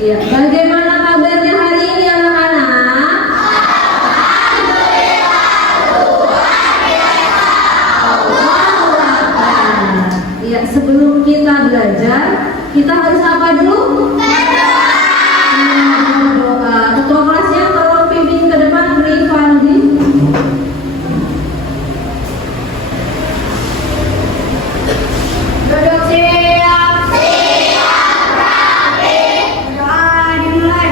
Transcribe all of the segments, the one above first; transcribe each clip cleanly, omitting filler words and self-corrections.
Iya, bagaimana kabarnya hari ini anak-anak? Iya, sebelum kita belajar, kita harus apa dulu? Berdoa. Ketua kelasnya tolong pimpin ke depan, beri Fandi. Duduk siap. Doa dimulai.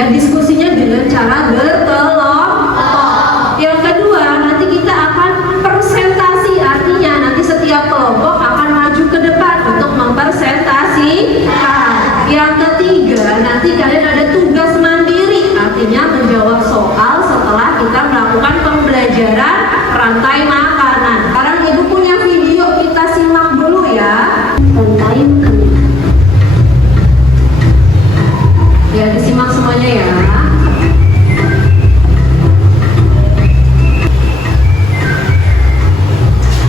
Ya, diskusinya dengan cara berkelompok. Yang kedua, nanti kita akan presentasi, artinya nanti setiap kelompok akan maju ke depan untuk mempresentasikan. Yang ketiga, nanti kalian ada tugas mandiri, artinya menjawab soal setelah kita melakukan pembelajaran rantai makanan. Sekarang ibu punya video, kita simak dulu ya. Rantai makanan. Ya, disimak semuanya ya.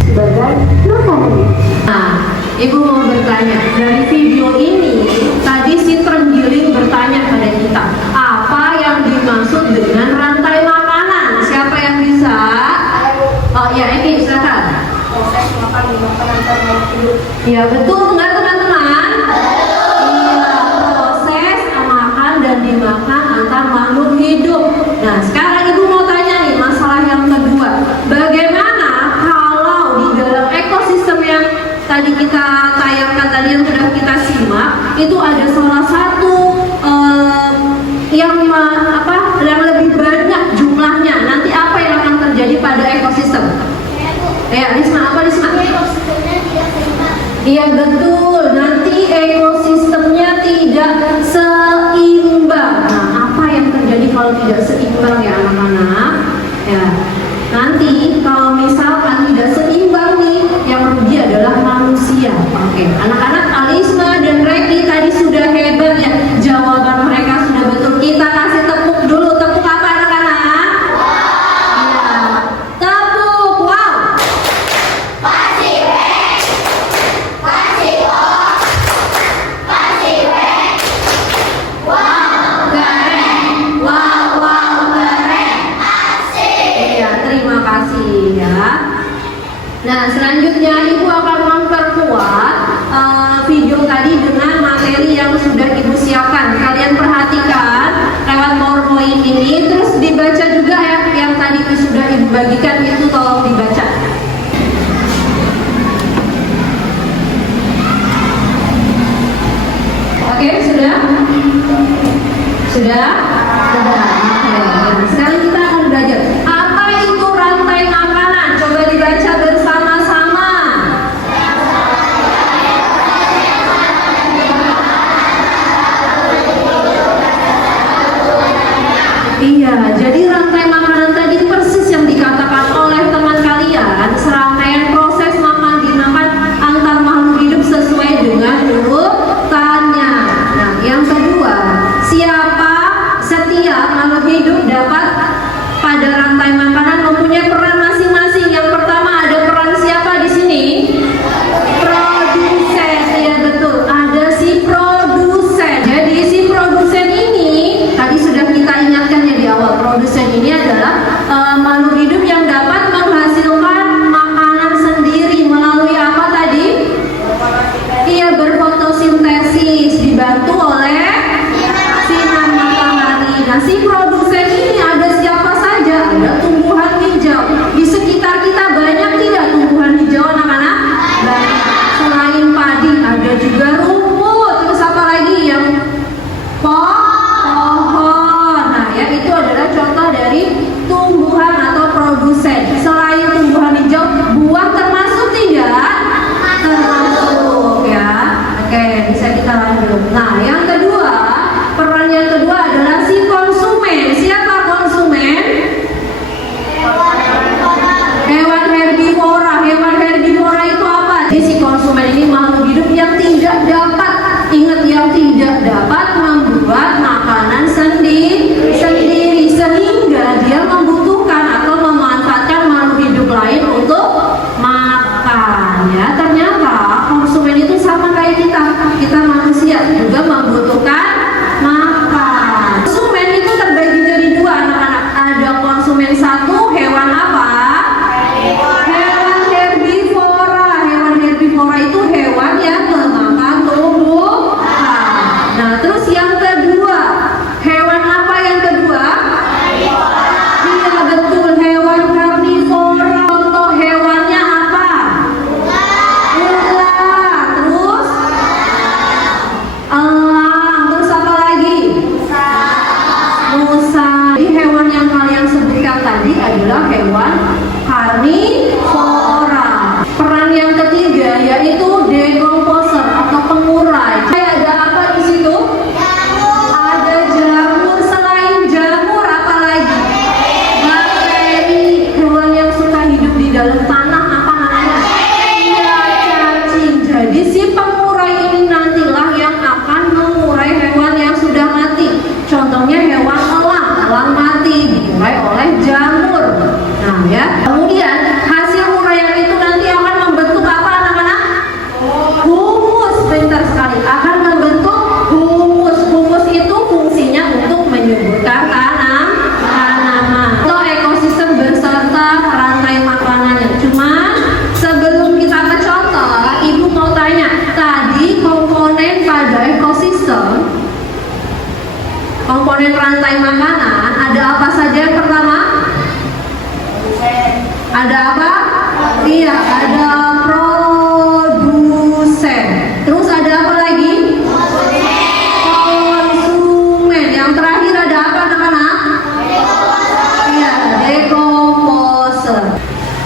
Sebagai makanan. Nah, ibu mau bertanya, dari video ini tadi si terenggiling bertanya pada kita, apa yang dimaksud dengan rantai makanan? Siapa yang bisa? Oh ya, Eki, silakan. Proses makan di makanan terlalu hidup. Ya, betul nggak teman-teman? Iya, proses makan dan dimakan antar makhluk hidup. Nah, sekarang ibu mau tanya nih masalah yang kedua. Bagaimana kalau di dalam ekosistem yang tadi kita tayangkan, tadi yang sudah kita simak, itu ada salah satu yang lebih banyak jumlahnya. Nanti apa yang akan terjadi pada ekosistem? Ya, Risma, apa Risma? Ekosistemnya tidak seimbang. Iya betul, nanti ekosistemnya tidak seimbang. Nah, apa yang terjadi kalau tidak seimbang ya anak-anak? Ya, nanti kalau misalkan tidak seimbang nih, yang rugi adalah manusia. Oke, anak-anak Alisma dan Reki tadi sudah hebat ya, jawaban mereka sudah betul. Kita kasih tepuk dulu, tepuk apa anak-anak? Iya, tepuk, wow. Nah, selanjutnya ibu akan memperkuat video tadi dengan materi yang sudah ibu siapkan. Kalian perhatikan lewat PowerPoint ini, terus dibaca juga ya yang tadi sudah ibu bagikan itu, tolong dibaca. Oke, sudah? Sudah? Sudah. Oke. Nah, sekarang kita akan belajar apa itu rantai makanan. Coba dibaca bersama-sama. Iya, jadi rantai makanan tadi persis yang dikatakan oleh teman kalian, serangkaian proses makan dimakan antar makhluk hidup sesuai dengan urutannya. Nah, yang kedua, setiap makhluk hidup dapat pada rantai makanan mempunyai peran masing-masing. Yang pertama, ada peran siapa di sini? Produsen. Ya betul, ada si produsen. Jadi si produsen ini tadi sudah kita ingatkan ya di awal. Produsen ini adalah makhluk hidup yang dapat menghasilkan makanan sendiri melalui apa tadi? Iya, berfotosintesis, dibantu oleh sinar matahari. Nah, si produsen ini ada siapa saja? Ada tumbuhan hijau. Di sekitar kita banyak tidak tumbuhan hijau anak-anak? Banyak. Selain padi ada juga rumput. Terus apa lagi yang pohon? Nah, ya itu adalah contoh dari tumbuhan atau produsen. Selain tumbuhan hijau, buah termasuk tidak? Termasuk ya. Oke, bisa kita lanjut. Nah, yang kedua, peran yang kedua adalah si konsumen. musa. Jadi hewan yang kalian sebutkan tadi adalah hewan karnivora. Peran yang ketiga yaitu decomposer atau pengurai. Ada apa di situ? Ada jamur. Selain jamur apa lagi? Bakteri. Hewan yang suka hidup di dalam tanah apa namanya? Iya, cacing. Jadi si pengurai ini nantilah yang akan mengurai hewan yang sudah mati. Contohnya hewan elang mati diurai oleh jamur. Nah ya, kemudian hasil uraian itu nanti akan membentuk apa anak-anak? Humus. Pintar sekali. Akan membentuk humus. Humus itu fungsinya untuk menyuburkan tanaman atau ekosistem beserta rantai makanannya. Cuma sebelum kita ke contoh, ibu mau tanya, tadi komponen pada ekosistem, komponen rantai makanan ada apa saja? Yang pertama ada apa? Iya, ada produsen. Terus ada apa lagi? Konsumen. Yang terakhir ada apa anak-anak? Iya, decomposer.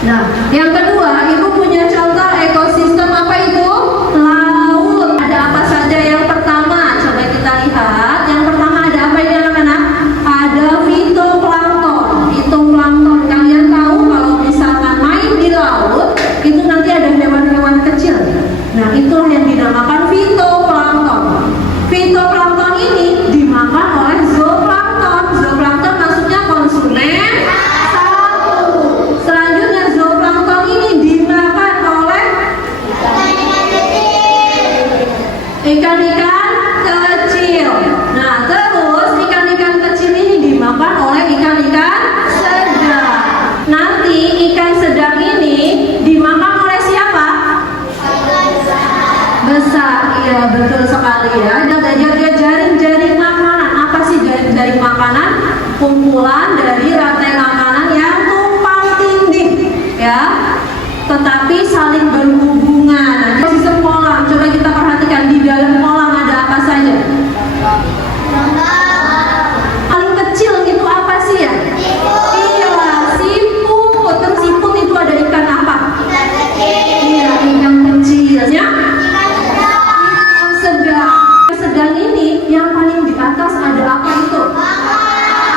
Nah, yang kedua, ibu punya contoh ekosistem apa itu? Laut. Ada apa saja? Yang pertama, coba kita lihat. Yang pertama ada apa ini anak-anak? Ada fitoplankton. Fitoplankton, kalian tahu kalau misalkan main di laut, itu nanti ada hewan-hewan kecil. Nah, itulah yang dinamakan fitoplankton. Fitoplankton ini dimakan oleh zooplankton. Zooplankton maksudnya konsumen satu. Selanjutnya zooplankton ini dimakan oleh ikan-ikan kecil. Nah, terus ikan-ikan kecil ini dimakan oleh ikan-ikan sedang. Nanti ikan sedang ini dimakan oleh siapa? Besar. Iya, betul sekali ya. Ada belajar jaring-jaring makanan. Apa sih jaring-jaring makanan? Kumpulan dari rantai makanan yang tumpang tindih, ya. Tetapi saling berhubungan. Nah, sistem kolam. Coba kita perhatikan di dalam kolam ada apa saja. Paling kecil itu apa sih ya? Iya, siput. Terus siput itu ada ikan apa? Iya, ikan kecilnya. Ikan sedang. Sedang ini yang paling di atas ada apa itu?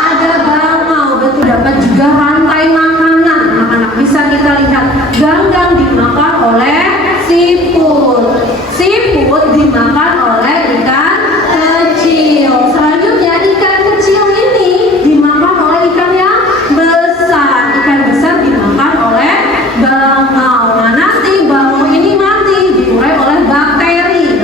Ada bangau. Betul, dapat juga rantai makanan. Anak-anak bisa kita lihat. Ganggang dimakan oleh siput. Siput dimakan oleh ikan kecil. Selanjutnya ikan kecil ini dimakan oleh ikan yang besar. Ikan besar dimakan oleh bangau. Nah, nanti bangau ini mati diurai oleh bakteri.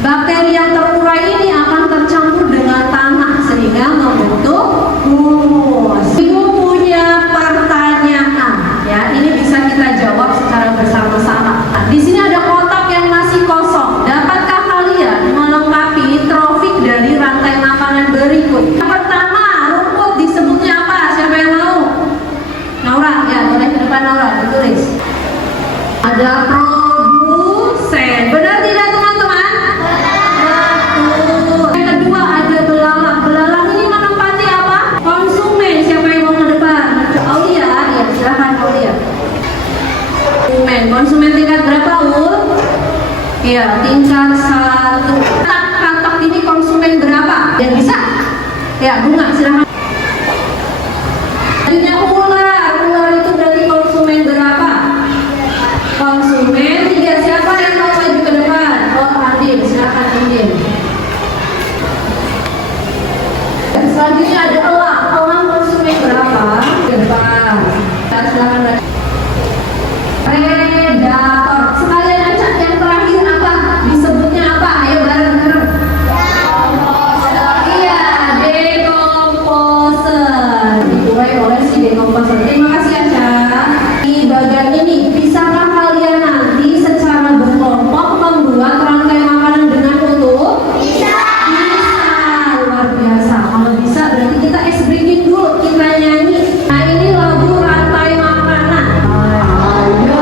Bakteri yang terurai ini akan tercampur dengan tanah sehingga membentuk humus. Ibu punya pertanyaan, ya, ini bisa kita jawab secara bersama-sama. Nah, di sini ada kotak yang masih kosong. Dapatkah kalian melengkapi trofik dari rantai makanan berikut? Yang pertama, rumput disebutnya apa? Siapa yang mau? Naura, ya, boleh ke depan Naura, ditulis. Ada produsen. Benar tidak teman-teman? Betul. Yang kedua ada belalang. Belalang ini menempati apa? Konsumen. Siapa yang mau ke depan? Aulia, ya, silahkan Aulia. Konsumen tingkat berapa, Ul? Iya, tingkat 1. Katak ini konsumen berapa? Yang bisa? Ya, Bunga, silahkan. Selanjutnya ular. Ular itu berarti konsumen berapa? Konsumen 3. Siapa yang mau maju ke depan? Oh, Adin, silahkan Adin. Selanjutnya ada elang. Elang konsumen berapa? Ke depan. Silahkan. Predator. Sekalian acak yang terakhir apa? Disebutnya apa? Ayo bareng-bareng. Iya, decomposer. Dituai oleh si decomposer. Terima kasih Aca. Di bagian ini, bisakah kalian nanti secara berkelompok membuat rantai makanan dengan utuh? Bisa. Luar biasa. Kalau bisa berarti kita ice breaking dulu. Kita nyanyi. Nah, ini lagu rantai makanan. Ayo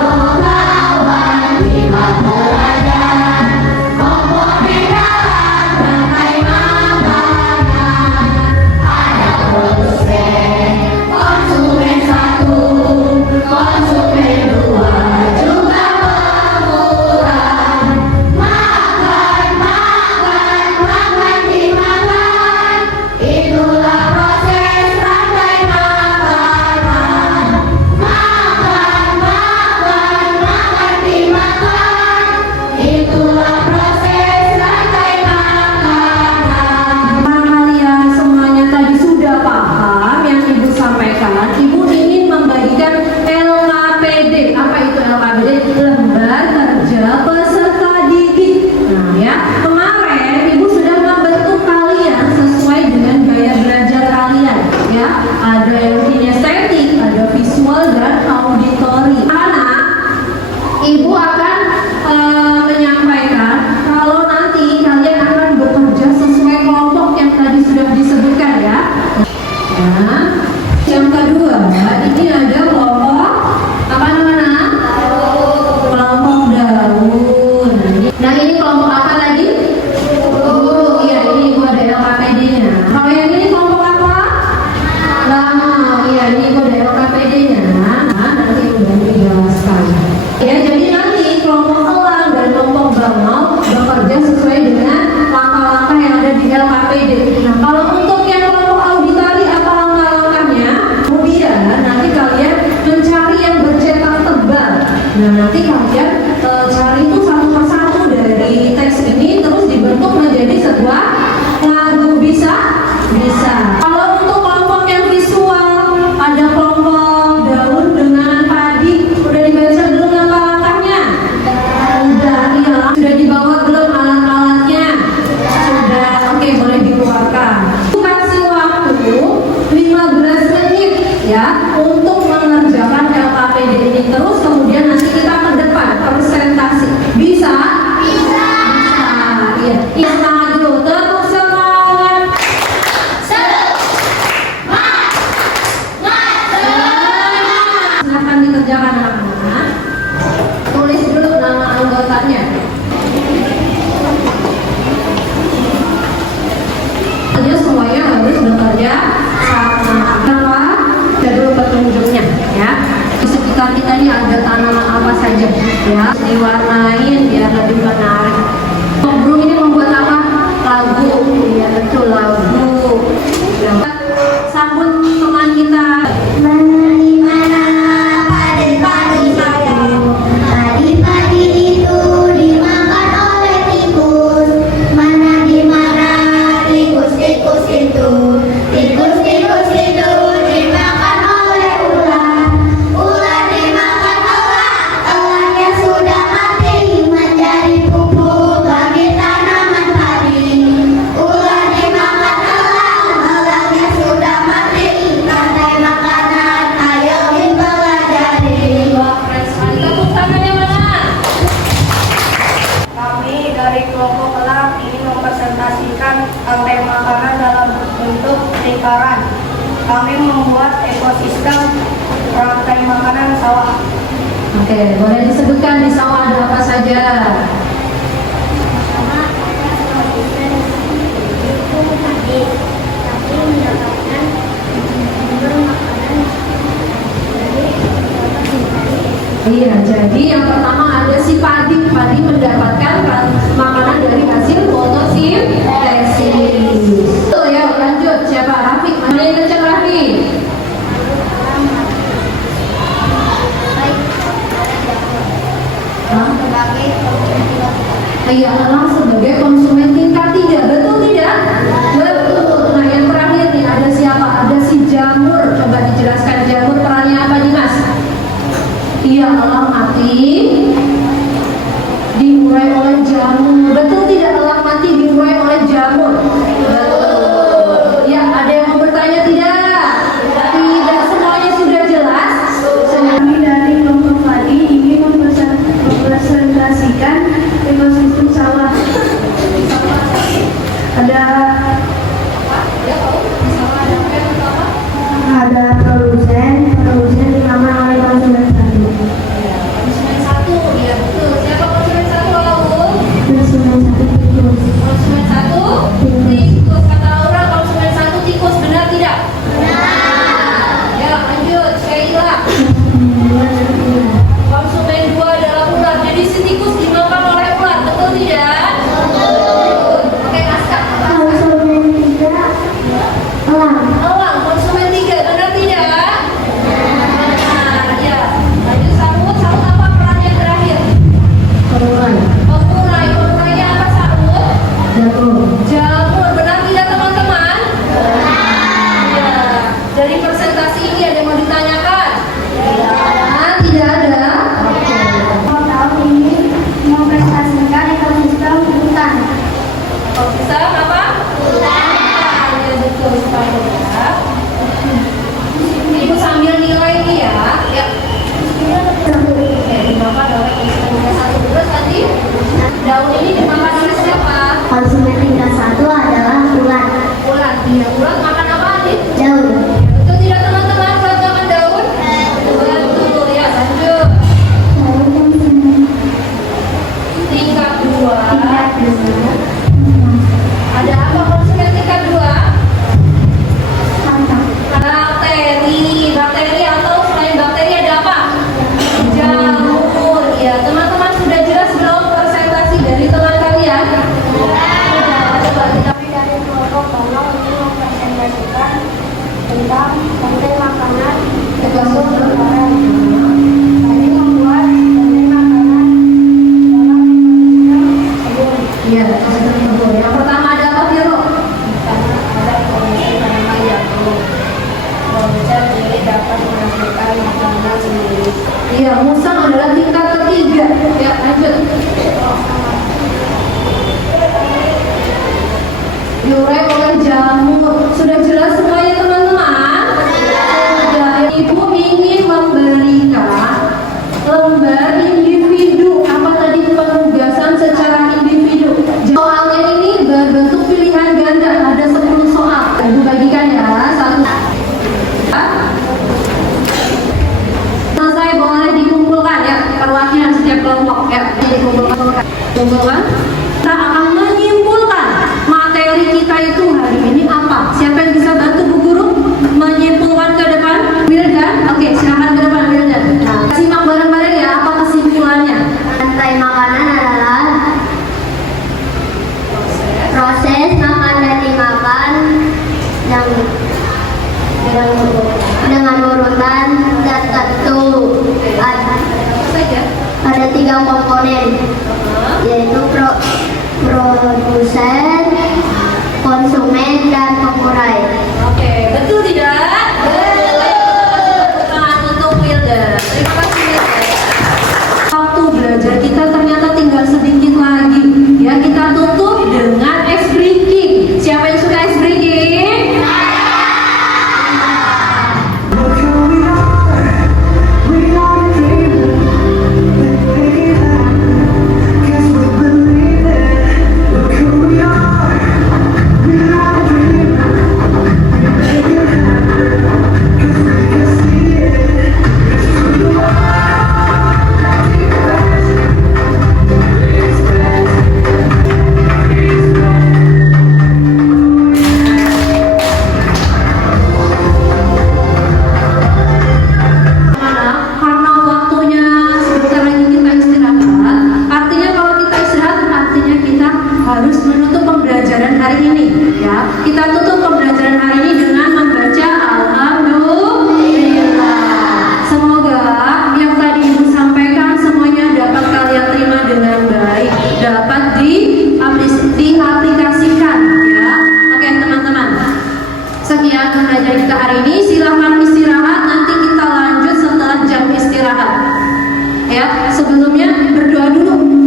Nah, yang kedua, ini ada kelompok apa namanya? Kelompok daun. Nah, ini kelompok apa tadi? Oh, iya, ini gua ada LKPD-nya. Kalau yang ini kelompok apa? Nah, iya, ini gua ada LKPD-nya. Nah, nanti udah dijelaskan. Ya, jadi nanti kelompok elang dan kelompok bangau bekerja sesuai dengan langkah-langkah yang ada di LKPD. Nah, kalau untuk yang kelompok auditari apa langkah-langkahnya? Kemudian nanti kalian mencari yang bercetak tebal. Nah, nanti kalian cari itu satu persatu dari teks ini terus dibentuk menjadi sebuah lagu. Bisa? Bisa. Kalau untuk kelompok yang visual ada kelompok daun dengan padi. Udah dibaca belum langkah-langkahnya? Udah, iya. Sudah dibawa belum alat-alatnya? Sudah. Oke, boleh dikeluarkan. Kasih waktu 15 menit ya untuk mengerjakan LKPD ini terus, kemudian nanti kita ke depan presentasi. Bisa? Bisa. Iya. Iya, semangat dulu. Tepuk semangat. Silahkan dikerjakan anak-anak. Tulis dulu nama anggotanya. Semuanya harus bekerja sama. Jadwal petunjuknya ya. Di sekitar kita ini ada tanaman apa saja ya, diwarnain biar lebih menarik. Burung ini membuat apa? Lagu. Ya betul, lagu. Sambut teman kita. Mana padi-padi sayang, padi-padi itu dimakan oleh tikus. Mana di mana tikus-tikus itu, tikus-tikus itu dimakan oleh ular. Ular dimakan elang, elangnya sudah mati menjadi pupuk bagi tanaman padi. Ular dimakan elang, elangnya sudah mati rantai makanan. Ayo dipelajari. Wah, keren sekali. Tepuk tangannya mana? Kami dari kelompok elang ingin mempresentasikan rantai makanan dalam bentuk lingkaran. Kami membuat ekosistem rantai makanan sawah. Oke, boleh disebutkan di sawah ada apa saja? Pertama, ada ekosistem itu tadi, tapi mendapatkan sumber makanan dari Iya, jadi yang pertama ada si padi. Padi mendapatkan makanan dari hasil fotosintesis. Tuh ya, lanjut. Siapa? Rafi. Mana yang kencang Rafi? Hah? sebagai Iya, elang sebagai konsumen tingkat 3. Betul tidak? Betul. Nah, yang terakhir nih ada siapa? Ada si jamur. Coba dijelaskan jamur perannya apa nih, Mas? Iya, elang mati diurai oleh jamur. Betul tidak? Elang mati diurai oleh jamur. Betul. Ya, ada yang mau bertanya tidak? Tidak, semuanya sudah jelas. Kami dari kelompok padi ingin mempresentasikan ekosistem sawah. Ada produsen dimakan oleh konsumen satu. Konsumen satu, ya betul. Siapa konsumen satu, Laul? Konsumen satu tikus. Konsumen satu, tikus. Kata Laura, konsumen satu tikus. Benar tidak? Benar. Ya, lanjut. Sheila. Konsumen dua adalah ular. Jadi si tikus dimakan oleh ular. Betul tidak? Betul. Oke, Aska. Konsumen tiga elang. Elang, konsumen tiga. Benar tidak? Benar. Ya. Lanjut Sarut. Sarut apa peran yang terakhir? Perurai. Pengurai. Pengurainya apa Sarut? Jagung. Jamur. Benar tidak teman-teman? Ya. Dari presentasi ini ada yang mau ditanyakan? Tidak ada. Oke. tahun ini mempresentasikan ekosistem hutan. Bisa apa? Hutan. Ya betul sekali ya. Ibu sambil nilai ini ya. Ya. Oke, dimakan oleh konsumen satu. Terus tadi daun ini dimakan oleh siapa? Konsumen tingkat satu adalah ulat. Ulat. Iya, ulat makan apa nih? Daun. tentang rantai makanan termasuk lebaran. Kami membuat rantai makanan dalam sebelum Iya, betul. Yang pertama ada apa, Viro? ada produsen tanaman yang belum. Produsen ini dapat menghasilkan makanan sendiri. Iya, musang adalah tingkat ketiga. Ya, lanjut. Diurai oleh jamur. Sudah jelas semuanya teman-teman? Sudah. Ibu ingin memberikan lembar individu. Apa tadi penugasan secara individu? Soalnya ini berbentuk pilihan ganda. Ada 10 soal. Ibu bagikan ya. Satu. Selesai boleh dikumpulkan ya perwakilan setiap kelompok ya dikumpulkan. Kita akan menyimpulkan materi kita itu hari ini apa. Siapa yang bisa bantu Bu Guru menyimpulkan ke depan? Wildan, oke silahkan ke depan Wildan. Nah, simak bareng-bareng ya apa kesimpulannya. rantai makanan adalah proses makan dan dimakan yang dengan urutan tertentu. Ada 3 komponen, yaitu produsen, konsumen, dan pengurai. Oke, betul tidak? Betul. Tangan untuk Wildan. Terima kasih Wildan. Waktu belajar kita ternyata tinggal sedikit lagi. Ya, kita tutup dengan ice breaking. Siapa yang suka ice breaking? Karena waktunya sebentar lagi kita istirahat. Artinya kalau kita istirahat, artinya kita harus menutup pembelajaran hari ini. Ya, kita tutup pembelajaran hari ini dengan membaca Alhamdulillah. Semoga yang tadi Ibu sampaikan semuanya dapat kalian terima dengan baik, dapat diaplikasikan. Ya, oke teman-teman. Sekian pembelajaran kita hari ini. Silahkan istirahat. Nanti kita lanjut setelah jam istirahat. Ya, sebelumnya berdoa dulu.